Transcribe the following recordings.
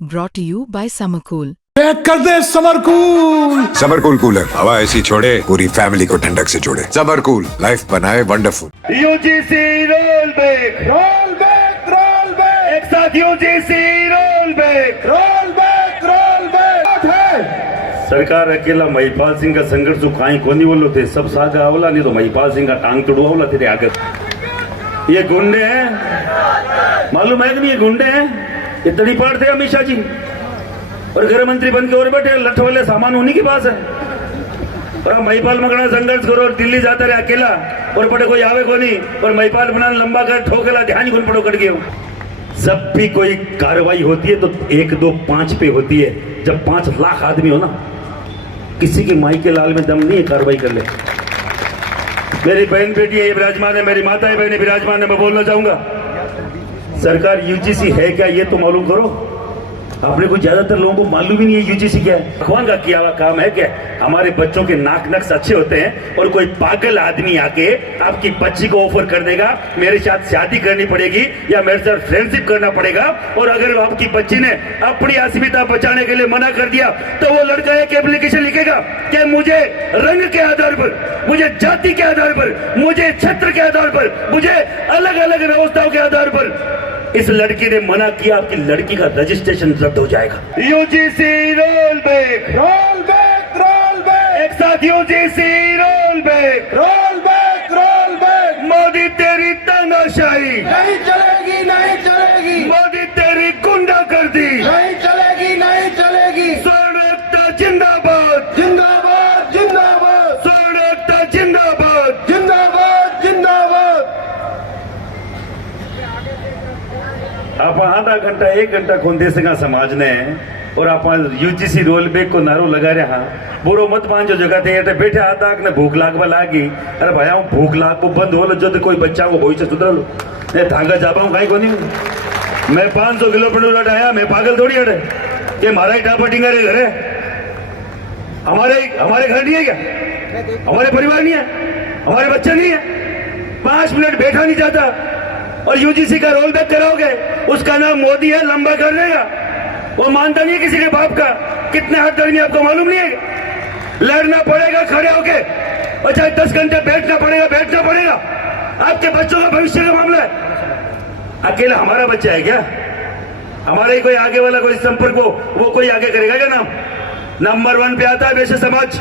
brought to you by Summercool. Pack कर दे summer cool. Summer cool cooler हवा ऐसी छोड़े पूरी फैमिली को ठंडक से जोड़े। समरकूल लाइफ बनाए wonderful. UGC roll back roll back roll back एक साथ UGC roll back roll back roll back. सरकार अकेला महिपाल सिंह का संघर्ष सुखाई कोनी बोलो थे सब साथ आवला नहीं तो महिपाल सिंह का टांग तोड़वावला तेरे आगे। ये गुंडे हैं मालूम है कि नहीं, ये गुंडे हैं, ये तड़ी पाड़ थे अमित शाह जी और गृह मंत्री बन के और बैठे लठ वाले सामान उन्हीं के पास है। और महिपाल मकड़ा संघर्ष करो और दिल्ली जाता रहे अकेला और पड़े कोई आवे को नहीं और महिपाल बना लंबा कर ठोकेला ध्यान कौन पड़ो कट गए। जब भी कोई कार्रवाई होती है तो 1, 2, 5 पे होती है। जब 5 लाख आदमी हो ना, किसी के माई के लाल में दम नहीं है कार्रवाई कर ले। मेरी बहन बेटी है विराजमान है, मेरी माताएं बहनें विराजमान है। मैं बोलना चाहूंगा सरकार यूजीसी है क्या ये तो मालूम करो। आपने को ज्यादातर लोगों को मालूम ही नहीं है यूजीसी क्या है। भगवान का किया हुआ काम है क्या। हमारे बच्चों के नाक नक्श अच्छे होते हैं और कोई पागल आदमी आके आपकी बच्ची को ऑफर कर देगा मेरे साथ शादी करनी पड़ेगी या मेरे साथ फ्रेंडशिप करना पड़ेगा, और अगर आपकी बच्ची ने अपनी अस्मिता बचाने के लिए मना कर दिया तो वो लड़का एक एप्लीकेशन लिखेगा कि मुझे रंग के आधार पर, मुझे जाति के आधार पर, मुझे क्षेत्र के आधार पर, मुझे अलग अलग व्यवस्थाओं के आधार पर इस लड़की ने मना किया, आपकी लड़की का रजिस्ट्रेशन रद्द हो जाएगा। UGC roll back roll back roll back एक साथ UGC roll back roll back roll back. Modi तेरी तानाशाही नहीं चलेगी, नहीं चलेगी, मोदी तेरी गुंडागर्दी नहीं चलेगी, नहीं चलेगी। स्वर्ण एकता जिंदाबाद जिंदाबाद जिंदाबाद स्वर्ण एकता जिंदाबाद। जिंदाबाद जिंदाबाद। आप आधा घंटा 1 घंटा कौन दे सका समाज ने और आप यूजीसी रोल बैक को नारो लगा रहे। हाँ बुरो मत मान जो जगह थे बैठे आधा ने भूख लागवा लागी। अरे भाई भूख लाग को बंद हो जो तो कोई बच्चा को भविष्य सुधर लो। मैं धागा जा पाऊँ कहीं को नहीं। मैं 500 किलोमीटर आया, मैं पागल थोड़ी हटे कि हमारा ही टापा टिंगा रे घर है। हमारे घर नहीं है क्या, हमारे परिवार नहीं है, हमारे बच्चे नहीं है। 5 मिनट बैठा नहीं जाता और यूजीसी का रोल बैक कराओगे, उसका नाम मोदी है, लंबा कर देगा। वो मानता नहीं है किसी के बाप का। कितने हाथ धर्मी आपको मालूम नहीं है। लड़ना पड़ेगा खड़े होके और चाहे 10 घंटे बैठना पड़ेगा। आपके बच्चों का भविष्य का मामला है। अकेला हमारा बच्चा है क्या, हमारे ही कोई आगे वाला कोई संपर्क वो कोई आगे करेगा क्या। नाम नंबर 1 पे आता है वैश्य समाज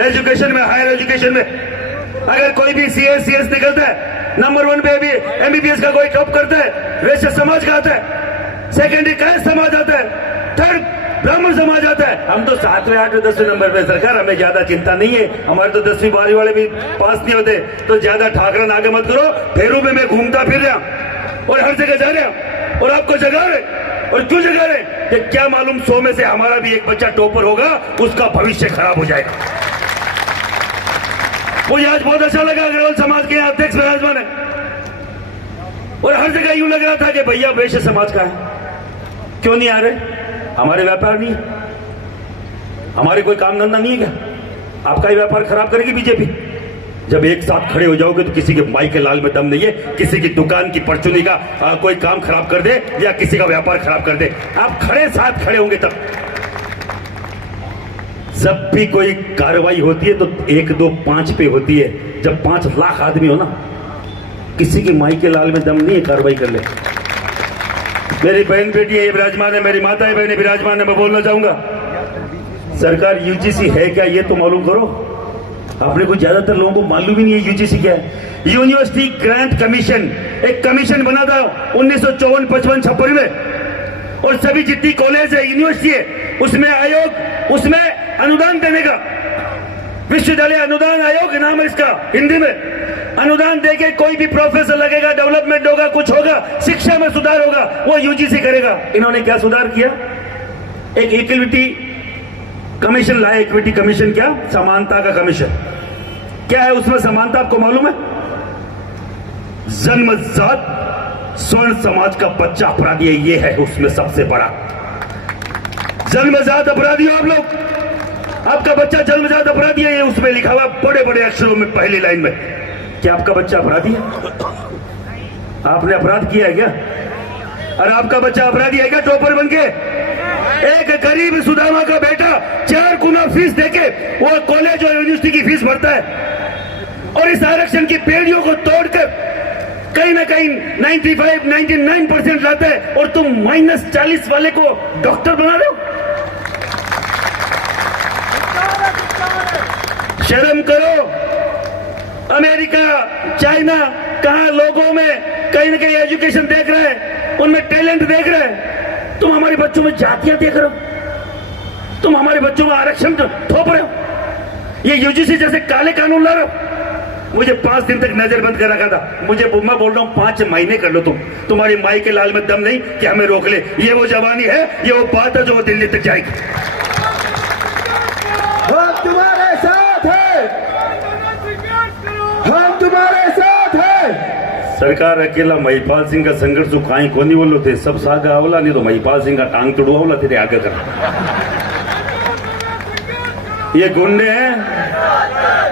एजुकेशन में, हायर एजुकेशन में। अगर कोई भी CS निकलता है नंबर 1 पे भी MBBS का कोई टॉप करता है वैश्य समाज का आता है। सेकेंडरी कास्ट समाज आता है, थर्ड ब्राह्मण समाज आता है। हम तो 7वें 8वें 10वें नंबर पे। सरकार हमें ज्यादा चिंता नहीं है, हमारे तो 10वीं 12वीं वाले भी पास नहीं होते, तो ज्यादा ठाकरन आगे मत करो। फेरू में मैं घूमता फिर रहा और हर जगह जा रहा और आपको जगा रहे। और क्यों जगा रहे कि क्या मालूम 100 में से हमारा भी एक बच्चा टॉपर होगा, उसका भविष्य खराब हो जाएगा। मुझे आज बहुत अच्छा लगा अग्रवाल समाज के अध्यक्ष विराजमान है और हर जगह यूं लग रहा था कि भैया वैश्य समाज का है, क्यों नहीं आ रहे। हमारे व्यापार नहीं है, हमारे कोई काम धंधा नहीं है क्या। आपका ही व्यापार खराब करेगी बीजेपी। जब एक साथ खड़े हो जाओगे तो किसी के माई के लाल में दम नहीं है। किसी की दुकान की परचुनी का कोई काम खराब कर दे या किसी का व्यापार खराब कर दे, आप साथ खड़े होंगे तब। जब भी कोई कार्रवाई होती है तो 1, 2, 5 पे होती है। जब 5 लाख आदमी हो ना, किसी के माई के लाल में दम नहीं है कार्रवाई कर ले। मेरी बहन बेटी है विराजमान है, मेरी माताएं बहनें विराजमान है। मैं बोलना चाहूंगा सरकार यूजीसी है क्या ये तो मालूम करो। आपने को ज्यादातर लोगों को मालूम ही नहीं है यूजीसी क्या है। यूनिवर्सिटी ग्रांट कमीशन एक कमीशन बना था 1954, 55, 56 में, और सभी जितनी कॉलेज है यूनिवर्सिटी है उसमें आयोग, उसमें अनुदान देने का विश्वविद्यालय अनुदान आयोग नाम है इसका हिंदी में। अनुदान देके कोई भी प्रोफेसर लगेगा, डेवलपमेंट होगा, कुछ होगा, शिक्षा में सुधार होगा, वो यूजीसी करेगा। इन्होंने क्या सुधार किया, एक इक्विटी कमीशन लाया। इक्विटी कमीशन क्या, समानता का कमीशन। क्या है उसमें समानता आपको मालूम है। जन्मजात स्वर्ण समाज का बच्चा अपराधी है, ये है उसमें सबसे बड़ा। जन्मजात अपराधी हो आप लोग, आपका बच्चा जन्मजात अपराधी है, ये उसमें लिखा हुआ बड़े बड़े अक्षरों में पहली लाइन में। क्या आपका बच्चा अपराधी है, आपने अपराध किया है क्या। अरे आपका बच्चा अपराधी है क्या टॉपर बन के, एक गरीब सुदामा का बेटा 4 गुना फीस देके वो कॉलेज और यूनिवर्सिटी की फीस भरता है, और इस आरक्षण की पेड़ियों को तोड़कर कहीं ना कहीं 99% लाता है, और तुम -40 वाले को डॉक्टर बना रहे हो। शर्म करो। अमेरिका, चाइना, कहां लोगों में कहीं ना कहीं एजुकेशन देख रहे हैं, उनमें टैलेंट देख रहे हैं। तुम हमारे बच्चों में जातियां देख रहे हो, तुम हमारे बच्चों में आरक्षण थोप रहे हो, ये यूजीसी जैसे काले कानून ला रहे हो। मुझे 5 दिन तक नजर बंद कर रखा था। मैं बोल रहा हूं 5 महीने कर लो तुम, तुम्हारी माई के लाल में दम नहीं कि हमें रोक ले। ये वो जवानी है, ये वो बात है जो वो दिल्ली तक जाएगी। हम तुम्हारे साथ हैं, हम तुम्हारे साथ हैं। सरकार अकेला महिपाल सिंह का संघर्ष सुखाई कोनी बोलो थे, सब सागा आवला, नहीं तो महिपाल सिंह का टांग तुड़वावला तेरे आगे कर। ये गुंडे हैं,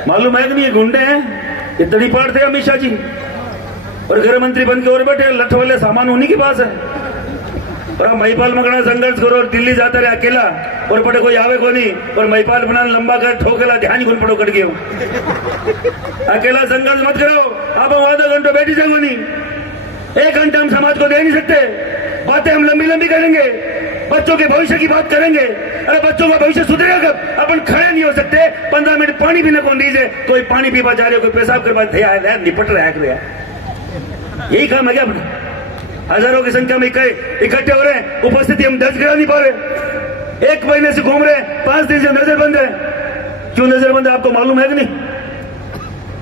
मालूम है कि नहीं, ये गुंडे हैं। ये तड़ी पाड़ थे अमित शाह जी, और गृह मंत्री बन के और बैठे, लठ वाले सामान उन्हीं के पास है। और महिपाल मगना संघर्ष करो और दिल्ली जाता रहे अकेला, और पड़े कोई आवे को नहीं, और महिपाल बना लंबा कर ठोकेला ध्यान गुन पड़ो कट गयो। अकेला संघर्ष मत करो, आप हम आधा घंटा बैठी जाओ नहीं, 1 घंटा हम समाज को दे नहीं सकते। बातें हम लंबी लंबी करेंगे, बच्चों के भविष्य की बात करेंगे। अरे बच्चों का भविष्य सुधरेगा कब? अपन खड़े नहीं हो सकते, 15 मिनट पानी पीने को दीजिए, कोई पानी पीवा जा रहे, कोई पेशाब करवा निपट रहा है। यही काम है क्या अपना? हजारों की संख्या में इकट्ठे हो रहे हैं, उपस्थिति हम दर्ज करा नहीं पा रहे। 1 महीने से घूम रहे हैं, 5 दिन से नजरबंद है। क्यों नजरबंद है आपको मालूम है कि नहीं?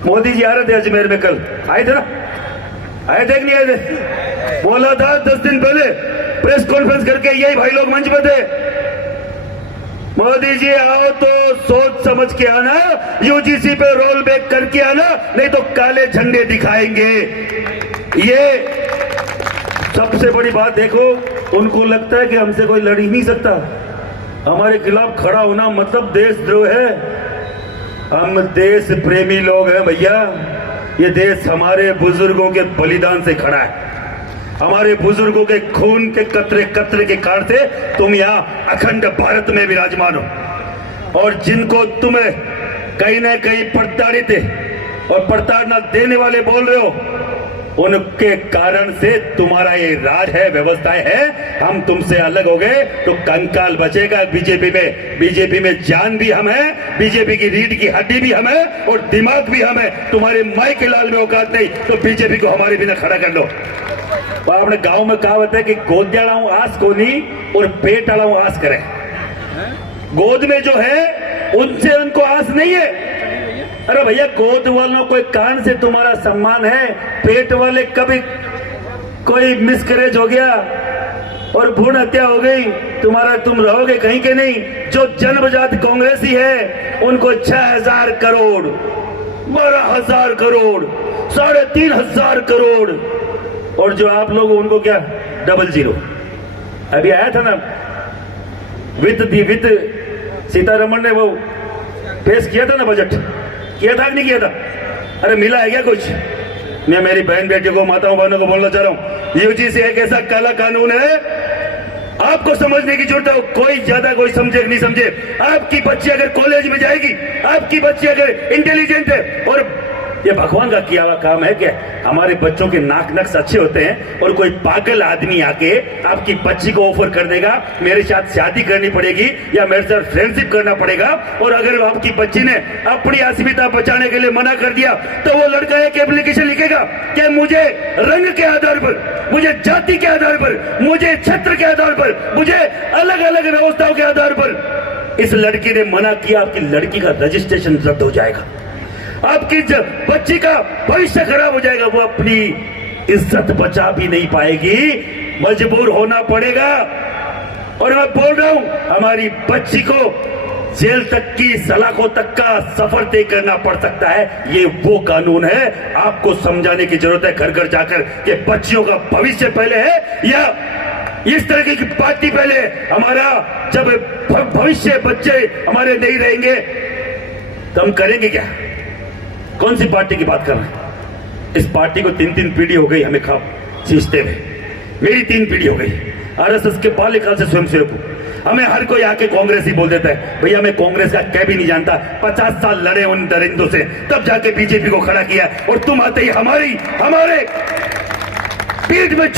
मोदी जी आ रहे थे अजमेर में, कल आए थे ना, आए थे कि नहीं आए थे? बोला था 10 दिन पहले प्रेस कॉन्फ्रेंस करके, यही भाई लोग मंच पे थे, मोदी जी आओ तो सोच समझ के आना, यूजीसी पे रोल बैक करके आना, नहीं तो काले झंडे दिखाएंगे। ये सबसे बड़ी बात देखो, उनको लगता है कि हमसे कोई लड़ ही नहीं सकता, हमारे खिलाफ खड़ा होना मतलब देशद्रोह है। हम देश प्रेमी लोग हैं भैया, ये देश हमारे बुजुर्गों के बलिदान से खड़ा है, हमारे बुजुर्गों के खून के कतरे कतरे के कारण से तुम यहाँ अखंड भारत में विराजमान हो। और जिनको तुम्हें कहीं ना कहीं प्रताड़ित और प्रताड़ना देने वाले बोल रहे हो, उनके कारण से तुम्हारा ये राज है, व्यवस्थाएं है। हम तुमसे अलग हो गए तो कंकाल बचेगा बीजेपी में। बीजेपी में जान भी हम है, बीजेपी की रीढ़ की हड्डी भी हम है, और दिमाग भी हम है। तुम्हारे माई के लाल में औकात नहीं तो बीजेपी को हमारे बिना खड़ा कर लो। और अपने गांव में कहावत है कि गोद्याड़ाऊ आस कोनी और पेटाड़ाऊ आस करे। गोद में जो है उनसे उनको आस नहीं है। अरे भैया, गोद वालों कोई कारण से तुम्हारा सम्मान है, पेट वाले कभी कोई मिसकैरेज हो गया और भ्रूण हत्या हो गई, तुम रहोगे कहीं के नहीं। जो जन्मजात कांग्रेसी है उनको 6000 करोड़, 12000 करोड़, 3500 करोड़, और जो आप लोग उनको क्या 00। अभी आया था ना वित्त सीतारमण ने वो पेश किया था ना, बजट किया था कि नहीं किया था? अरे मिला है क्या कुछ? मैं मेरी बहन बेटियों को, माताओं बहनों को बोलना चाह रहा हूं, यूजीसी एक ऐसा काला कानून है, आपको समझने की जरूरत है। कोई ज्यादा कोई समझे नहीं समझे, आपकी बच्ची अगर कॉलेज में जाएगी, आपकी बच्ची अगर इंटेलिजेंट है, और ये भगवान का किया हुआ काम है क्या? हमारे बच्चों के नाक नक्श अच्छे होते हैं, और कोई पागल आदमी आके आपकी बच्ची को ऑफर कर देगा मेरे साथ शादी करनी पड़ेगी या मेरे साथ फ्रेंडशिप करना पड़ेगा, और अगर आपकी बच्ची ने अपनी अस्मिता बचाने के लिए मना कर दिया तो वो लड़का एक एप्लीकेशन लिखेगा कि मुझे रंग के आधार पर, मुझे जाति के आधार पर, मुझे क्षेत्र के आधार पर, मुझे अलग अलग व्यवस्थाओं के आधार पर इस लड़की ने मना किया, आपकी लड़की का रजिस्ट्रेशन रद्द हो जाएगा, आपकी बच्ची का भविष्य खराब हो जाएगा, वो अपनी इज्जत बचा भी नहीं पाएगी, मजबूर होना पड़ेगा। और मैं बोल रहा हूं, हमारी बच्ची को जेल तक की, सलाखों तक का सफर तय करना पड़ सकता है। ये वो कानून है, आपको समझाने की जरूरत है घर घर जाकर कि बच्चियों का भविष्य पहले है या इस तरह की पार्टी पहले है। हमारा जब भविष्य बच्चे हमारे नहीं रहेंगे तो हम करेंगे क्या? कौन सी पार्टी की बात कर रहे हैं? इस पार्टी को 3 पीढ़ी हो गई हमें खा सींचते हुए, मेरी 3 पीढ़ी हो गई, आरएसएस के बाल्यकाल से स्वयंसेवक हूं। हमें हर कोई आके कांग्रेस ही बोल देता है। भैया मैं कांग्रेस का क्या भी नहीं जानता, 50 साल लड़े उन दरिंदों से, तब जाके बीजेपी को खड़ा किया, और तुम आते ही हमारे पीठ में